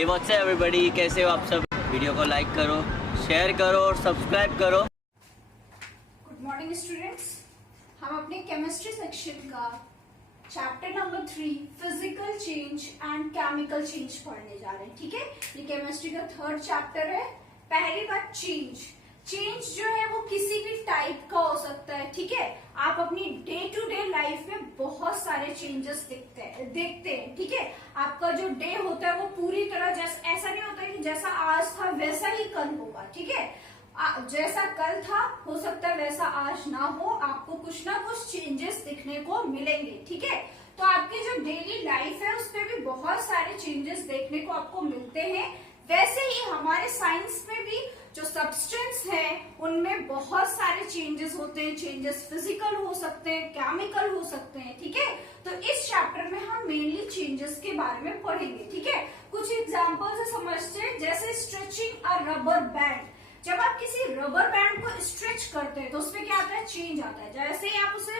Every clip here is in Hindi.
हे व्हाट्स अप एवरीबॉडी, कैसे हो आप सब। वीडियो को लाइक करो, शेयर करो और सब्सक्राइब करो। गुड मॉर्निंग स्टूडेंट्स, हम अपने केमिस्ट्री सेक्शन का chapter number 3 physical change and chemical change पढ़ने जा रहे हैं। ठीक है, ये केमिस्ट्री का थर्ड चैप्टर है। पहली बात, चेंज जो है वो किसी भी टाइप का हो सकता है। ठीक है, आप अपनी डे टू डे लाइफ में बहुत सारे चेंजेस देखते हैं। ठीक है, आपका जो डे होता है वो पूरी तरह जैसा ऐसा नहीं होता है कि जैसा आज था वैसा ही कल होगा। ठीक है, जैसा कल था हो सकता है वैसा आज ना हो, आपको कुछ ना कुछ चेंजेस दिखने को मिलेंगे। ठीक है, तो आपकी जो डेली लाइफ है उसमें भी बहुत सारे चेंजेस देखने को आपको मिलते हैं। वैसे ही हमारे साइंस में भी जो सब्सटेंस है उनमें बहुत सारे चेंजेस होते हैं। चेंजेस फिजिकल हो सकते हैं, केमिकल हो सकते हैं। ठीक है, तो इस चैप्टर में हम मेनली चेंजेस के बारे में पढ़ेंगे। ठीक है, कुछ एग्जांपल से समझते हैं, जैसे स्ट्रेचिंग अ रबर बैंड। जब आप किसी रबर बैंड को स्ट्रेच करते हैं तो उसमें क्या आता है, चेंज आता है। जैसे ही आप उसे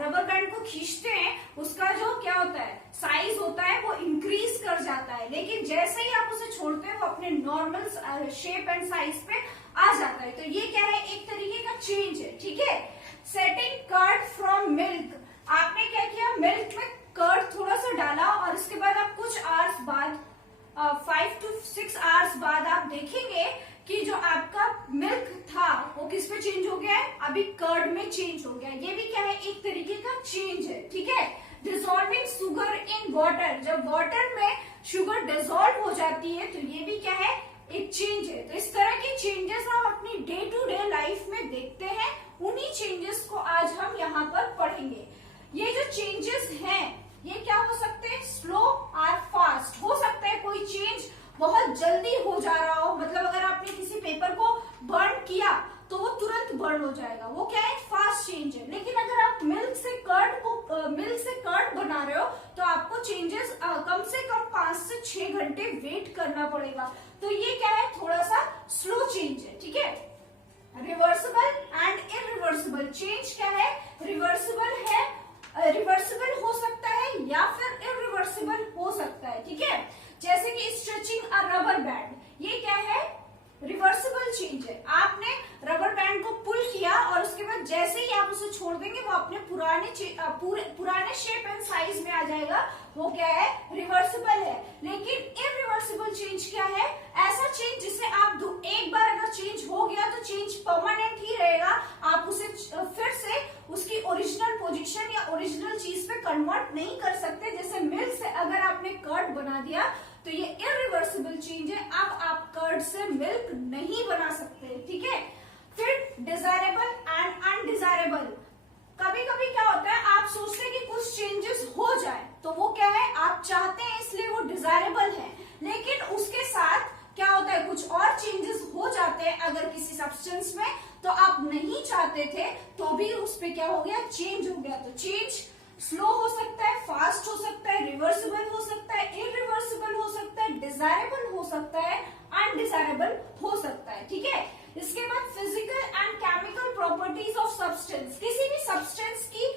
रबर बैंड को खींचते हैं उसका जो क्या होता है, साइज होता है वो इंक्रीज कर जाता है, लेकिन जैसे ही आप उसे छोड़ते हैं वो अपने नॉर्मल शेप एंड साइज पे आ जाता है। तो ये क्या है, एक तरीके का चेंज है। ठीक है, सेटिंग कर्ड फ्रॉम मिल्क। आपने क्या किया, मिल्क में कर्ड थोड़ा सा डाला और इसके बाद आप कुछ आवर्स बाद 5 to 6 आवर्स बाद आप देखेंगे कि जो आपका मिल्क था वो किस में चेंज हो गया है, अभी कर्ड में चेंज हो गया है। ये भी क्या है, एक तरीके का चेंज है। ठीक है, डिसॉल्विंग शुगर इन वाटर। जब वाटर में शुगर डिसॉल्व हो जाती है तो ये भी क्या है, एक चेंज है। तो इस तरह की चेंजेस हम अपनी डे टू डे लाइफ में देखते हैं। उन्हीं चेंजेस को आज हम यहाँ पर पढ़ेंगे। ये जो चेंजेस हैं ये क्या हो सकते हैं, स्लो और फास्ट हो सकता है। कोई चेंज बहुत जल्दी हो जा रहा हो, मतलब अगर आपने किसी पेपर को बर्न किया तो वो तुरंत बर्न हो जाएगा, वो क्या है, फास्ट चेंज है। लेकिन अगर आप मिल्क से कर्ड बना रहे हो तो आपको चेंजेस कम से कम 5 से 6 घंटे वेट करना पड़ेगा। तो ये क्या है, थोड़ा सा स्लो चेंज है। ठीक है, रिवर्सिबल एंड इरिवर्सिबल चेंज क्या है, रिवर्सिबल है, रिवर्सिबल हो सकता है या फिर इरिवर्सिबल हो सकता है। ठीक है, जैसे कि स्ट्रेचिंग अ रबर बैंड, ये क्या है, रिवर्सिबल चेंज है। आपने रबर बैंड को पुल किया और उसके बाद जैसे ही आप उसे छोड़ देंगे वो अपने पुराने शेप एंड साइज में आ जाएगा, वो क्या है, रिवर्सिबल है। लेकिन इरिवर्सिबल चेंज क्या है, ऐसा चेंज जिसे आप एक बार अगर चेंज हो गया तो चेंज परमानेंट ही रहेगा, आप उसे फिर से उसकी ओरिजिनल पोजीशन या ओरिजिनल चीज पे कन्वर्ट नहीं कर सकते। जैसे मिल्क से अगर आपने कर्ड बना दिया तो ये इरिवर्सिबल चेंज है, अब आप कर्ड से मिल्क नहीं बना सकते। ठीक है, फिर डिजायरेबल एंड अनडिजायरेबल। कभी कभी क्या होता है, आप सोचते हैं कि कुछ चेंजेस हो जाए तो वो क्या है, आप चाहते हैं इसलिए वो डिजायरेबल है, लेकिन उसके साथ क्या होता है, कुछ और चेंजेस हो जाते हैं अगर किसी सब्सटेंस में, तो आप नहीं चाहते थे तो भी उस पे क्या हो गया, चेंज हो गया। तो चेंज स्लो हो सकता है, फास्ट हो सकता है, रिवर्सिबल हो सकता है, इरिवर्सिबल हो सकता है, डिजायरेबल हो सकता है, अनडिजायरेबल हो सकता है। ठीक है, इसके बाद physical and chemical properties of substance. किसी भी सब्सटेंस की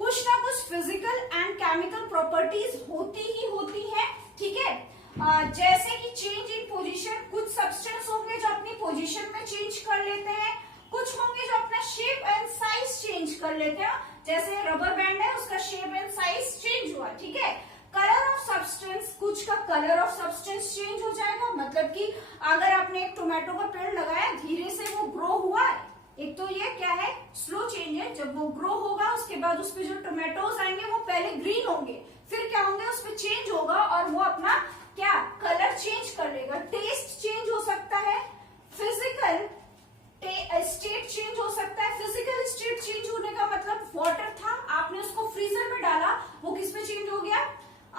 कुछ ना कुछ फिजिकल एंड केमिकल प्रॉपर्टीज होती ही होती है। ठीक है, जैसे कि चेंज इन पोजीशन, कुछ सब्सटेंस होंगे जो अपनी पोजीशन में चेंज कर लेते हैं, कुछ होंगे जो अपना शेप एंड साइज चेंज कर लेते हैं। जैसे रबर बैंड है, उसका शेप एंड साइज चेंज हुआ। ठीक है, कलर ऑफ सब्सटेंस, कुछ का कलर ऑफ सब्सटेंस चेंज हो जाएगा, मतलब कि अगर आपने एक टोमेटो का पेड़ लगाया, धीरे से वो ग्रो हुआ, एक तो ये क्या है, स्लो चेंज है। जब वो ग्रो होगा उसके बाद उसपे जो टोमेटोज आएंगे वो पहले ग्रीन होंगे, फिर क्या होंगे, उसपे चेंज होगा और वो अपना क्या, कलर चेंज कर लेगा। टेस्ट चेंज हो सकता है, फिजिकल स्टेट चेंज हो सकता है। फिजिकल स्टेट चेंज होने का मतलब, वाटर था, आपने उसको फ्रीजर में डाला, वो किस में चेंज हो गया,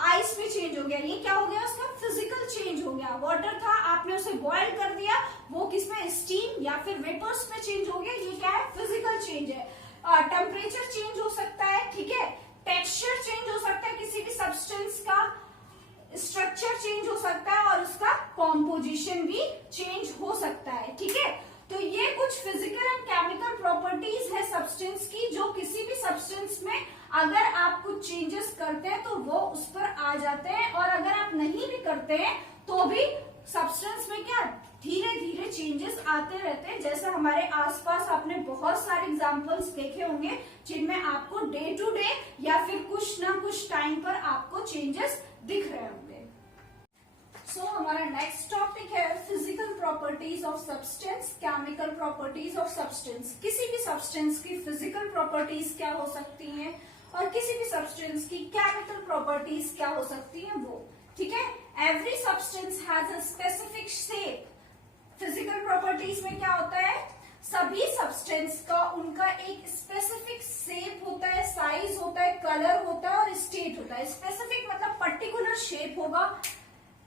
आइस में चेंज हो गया, ये क्या हो गया, उसका फिजिकल चेंज हो गया। वाटर था, आपने उसे बॉयल कर दिया, वो किसमें, स्टीम या फिर वेपर्स में चेंज हो गया, ये क्या है, फिजिकल चेंज है। टेम्परेचर चेंज हो सकता है। ठीक है, टेक्सचर चेंज हो सकता है, किसी भी सब्सटेंस का स्ट्रक्चर चेंज हो सकता है और उसका कॉम्पोजिशन भी चेंज हो सकता है। ठीक है, तो ये कुछ फिजिकल एंड केमिकल प्रॉपर्टीज है सब्सटेंस की, जो किसी भी सब्सटेंस में अगर आप कुछ चेंजेस करते हैं तो वो उस पर आ जाते हैं, और अगर आप नहीं भी करते हैं तो भी सब्सटेंस में क्या धीरे धीरे चेंजेस आते रहते हैं। जैसे हमारे आसपास आपने बहुत सारे एग्जांपल्स देखे होंगे जिनमें आपको डे टू डे या फिर कुछ ना कुछ टाइम पर आपको चेंजेस दिख रहे होंगे। सो हमारा नेक्स्ट टॉपिक है physical properties of substance, chemical properties of substance. किसी भी सब्सटेंस की फिजिकल प्रॉपर्टीज क्या हो सकती हैं और किसी भी सब्सटेंस की केमिकल प्रॉपर्टीज क्या हो सकती हैं वो, ठीक है। Every substance has a specific shape. Physical properties में क्या होता है, सभी सब्सटेंस का उनका एक स्पेसिफिक शेप होता है, साइज होता है, कलर होता है और स्टेट होता है। स्पेसिफिक मतलब पर्टिकुलर शेप होगा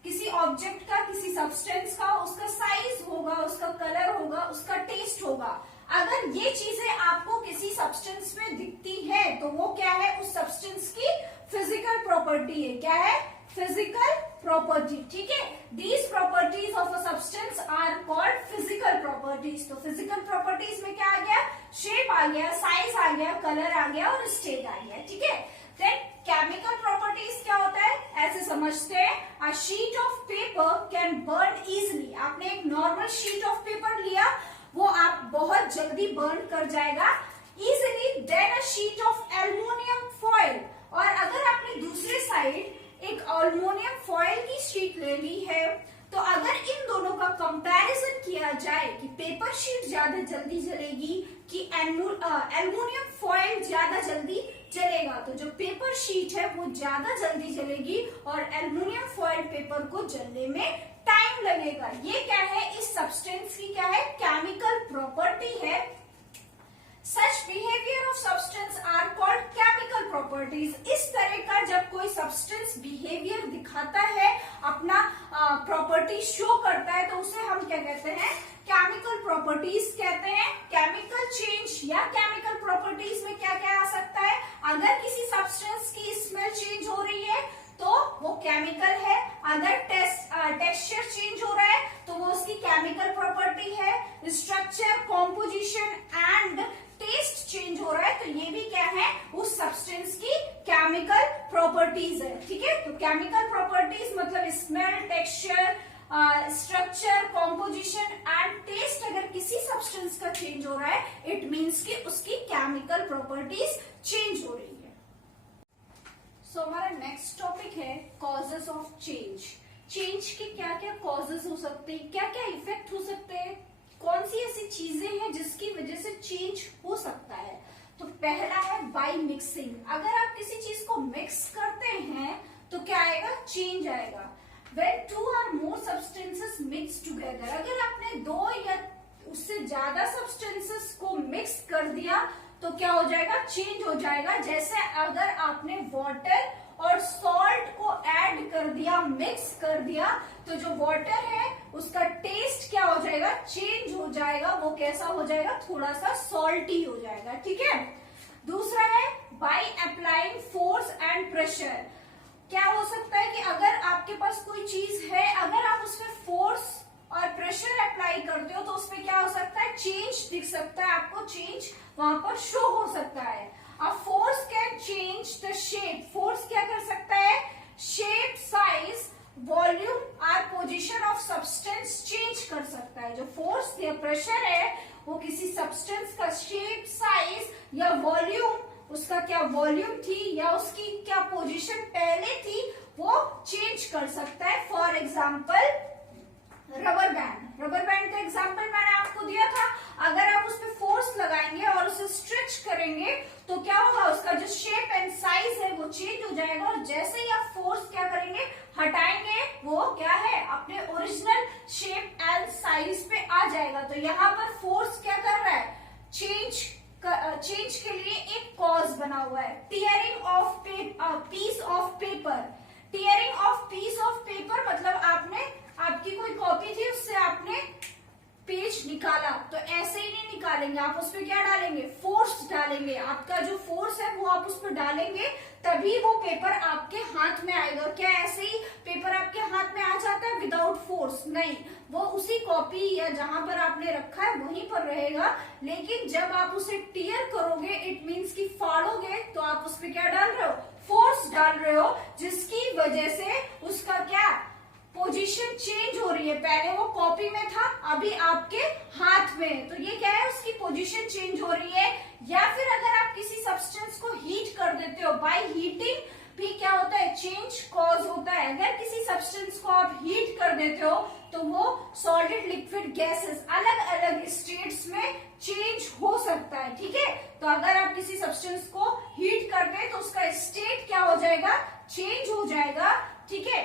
किसी ऑब्जेक्ट का, किसी सब्सटेंस का, उसका साइज होगा, उसका कलर होगा, उसका टेस्ट होगा। अगर ये चीजें आपको किसी सब्सटेंस में दिखती है तो वो क्या है, उस सब्सटेंस की फिजिकल प्रॉपर्टी है। क्या है, फिजिकल प्रॉपर्टी, ठीक है। These properties of a substance are called physical properties. तो फिजिकल प्रॉपर्टीज में क्या आ गया, शेप आ गया, साइज आ गया, कलर आ गया और स्टेट आ गया, ठीक है। देन केमिकल प्रॉपर्टीज क्या होता है, ऐसे समझते हैं, अ sheet of paper can burn easily. आपने एक नॉर्मल शीट ऑफ पेपर लिया, वो आप बहुत जल्दी बर्न कर जाएगा easily then a sheet of aluminium foil. और अगर आपने दूसरे साइड एक एल्युमिनियम फॉइल की शीट ले ली है तो अगर इन दोनों का कंपैरिजन किया जाए कि पेपर शीट ज्यादा जल्दी जलेगी कि एल्युमिनियम फॉइल ज्यादा जल्दी जलेगा, तो जो पेपर शीट है वो ज्यादा जल्दी जलेगी और एल्युमिनियम फॉइल पेपर को जलने में टाइम लगेगा। ये क्या है, इस सब्सटेंस की क्या है, केमिकल प्रॉपर्टी है। Such behavior of substance are called chemical properties। इस तरह का जब कोई सब्सटेंस बिहेवियर दिखाता है, अपना प्रॉपर्टी शो करता है, तो उसे हम क्या कहते हैं, केमिकल प्रॉपर्टीज कहते हैं। केमिकल चेंज या केमिकल प्रॉपर्टीज में क्या क्या आ सकता है, अगर किसी सब्सटेंस की स्मेल चेंज हो रही है तो वो केमिकल है। अगर टेक्सचर चेंज हो रहा है तो वो उसकी केमिकल प्रॉपर्टी है। Structure, composition and taste change हो रहा है तो ये भी क्या है, उस सब्सटेंस की केमिकल प्रॉपर्टीज है, ठीक है। तो केमिकल प्रॉपर्टीज मतलब smell, texture, structure, composition and taste. अगर किसी सब्सटेंस का चेंज हो रहा है इट मीन्स कि उसकी केमिकल प्रॉपर्टीज चेंज हो रही है। सो हमारा नेक्स्ट टॉपिक है कॉजेस ऑफ चेंज। चेंज के क्या क्या कॉजेस हो सकते हैं, क्या क्या इफेक्ट हो सकते हैं, कौन सी ऐसी चीजें हैं जिसकी वजह से चेंज हो सकता है। तो पहला है बाय मिक्सिंग। अगर आप किसी चीज को मिक्स करते हैं तो क्या आएगा, चेंज आएगा। When two or more substances mix together, अगर आपने दो या उससे ज्यादा सब्सटेंसेस को मिक्स कर दिया तो क्या हो जाएगा, चेंज हो जाएगा। जैसे अगर आपने वाटर और सॉल्ट को ऐड कर दिया, मिक्स कर दिया, तो जो वाटर है उसका टेस्ट क्या हो जाएगा, चेंज हो जाएगा। वो कैसा हो जाएगा, थोड़ा सा सॉल्टी हो जाएगा, ठीक है। दूसरा है by applying force and pressure. क्या हो सकता है कि अगर आपके पास कोई चीज है, अगर आप उसमें फोर्स और प्रेशर अप्लाई करते हो तो उसमें क्या हो सकता है, चेंज दिख सकता है, आपको चेंज वहां पर शो हो सकता है। अब force can change the shape. Force क्या कर सकता है, शेप, साइज, वॉल्यूम और पोजीशन ऑफ सब्सटेंस चेंज कर सकता है। जो फोर्स या प्रेशर है वो किसी सब्सटेंस का शेप, साइज या वॉल्यूम, उसका क्या वॉल्यूम थी या उसकी क्या पोजीशन पहले थी, वो चेंज कर सकता है। For example rubber band. Rubber band का एग्जाम्पल मैंने आपको दिया था। अगर आप उस पर फोर्स लगाएंगे और उसे स्ट्रेच करेंगे तो क्या होगा, उसका जो शेप एंड साइज है वो चेंज हो जाएगा। और जैसे ही आप फोर्स क्या करेंगे, हटाएंगे, वो क्या है, अपने ओरिजिनल शेप एंड साइज पे आ जाएगा। तो यहाँ पर फोर्स क्या कर रहा है, चेंज के लिए एक कॉज बना हुआ है। Tearing of peace of paper. Tearing of peace of paper मतलब आपकी कोई कॉपी थी, उससे आपने पेज निकाला, तो ऐसे ही नहीं निकालेंगे, आप उस पर क्या डालेंगे, फोर्स डालेंगे। आपका जो फोर्स है वो आप उस पर डालेंगे, तभी वो पेपर आपके हाथ में आएगा। क्या ऐसे ही पेपर आपके हाथ में आ जाता है विदाउट फोर्स? नहीं, वो उसी कॉपी या जहां पर आपने रखा है वहीं पर रहेगा। लेकिन जब आप उसे टीयर करोगे, इट मीन्स कि फाड़ोगे, तो आप उस पर क्या डाल रहे हो, फोर्स डाल रहे हो, जिसकी वजह से उसका क्या पोजीशन चेंज हो रही है, पहले वो कॉपी में था अभी आपके हाथ में है, तो ये क्या है, उसकी पोजीशन चेंज हो रही है। या फिर अगर आप किसी सब्सटेंस को हीट कर देते हो, बाय हीटिंग भी क्या होता है, चेंज कॉज होता है। अगर किसी सब्सटेंस को आप हीट कर देते हो तो वो सॉलिड, लिक्विड, गैसेस अलग अलग स्टेट्स में चेंज हो सकता है, ठीक है। तो अगर आप किसी सब्सटेंस को हीट कर दें तो उसका स्टेट क्या हो जाएगा, चेंज हो जाएगा, ठीक है।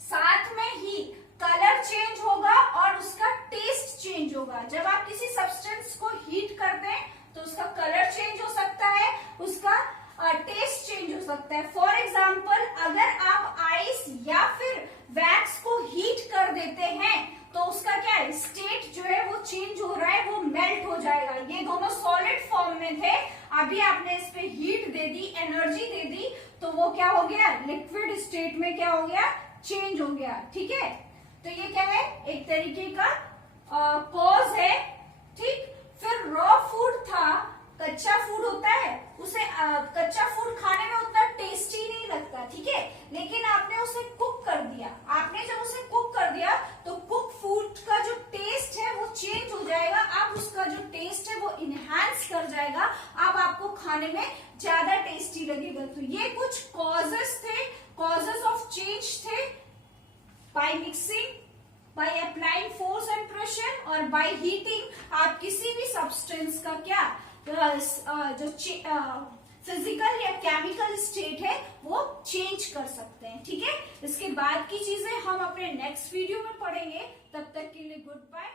साथ में ही कलर चेंज होगा और उसका टेस्ट चेंज होगा। जब आप किसी सब्सटेंस को हीट करते हैं तो उसका कलर चेंज हो सकता है, उसका टेस्ट चेंज हो सकता है। फॉर एग्जाम्पल, अगर आप आइस या फिर वैक्स को हीट कर देते हैं तो उसका क्या है, स्टेट जो है वो चेंज हो रहा है, वो मेल्ट हो जाएगा। ये दोनों सॉलिड फॉर्म में थे, अभी आपने इस पे हीट दे दी, एनर्जी दे दी, तो वो क्या हो गया, लिक्विड स्टेट में क्या हो गया, चेंज हो गया, ठीक है। तो ये क्या है, एक तरीके का कॉज है, ठीक। फिर रॉ फूड था, कच्चा फूड होता है, उसे कच्चा फूड खाने में उतना टेस्टी नहीं लगता, ठीक है। लेकिन आपने उसे कुक कर दिया, आपने जब उसे कुक कर दिया तो कुक फूड का जो टेस्ट है वो चेंज हो जाएगा, अब उसका जो टेस्ट है वो इनहैंस कर जाएगा, अब आपको खाने में ज्यादा टेस्टी लगेगा। तो ये कुछ कॉजेस थे, कॉजेस ऑफ चेंज थे, by mixing, by applying force and pressure और by heating आप किसी भी सब्सटेंस का क्या जो फिजिकल या केमिकल स्टेट है वो चेंज कर सकते हैं, ठीक है। इसके बाद की चीजें हम अपने नेक्स्ट वीडियो में पढ़ेंगे, तब तक के लिए गुड बाय।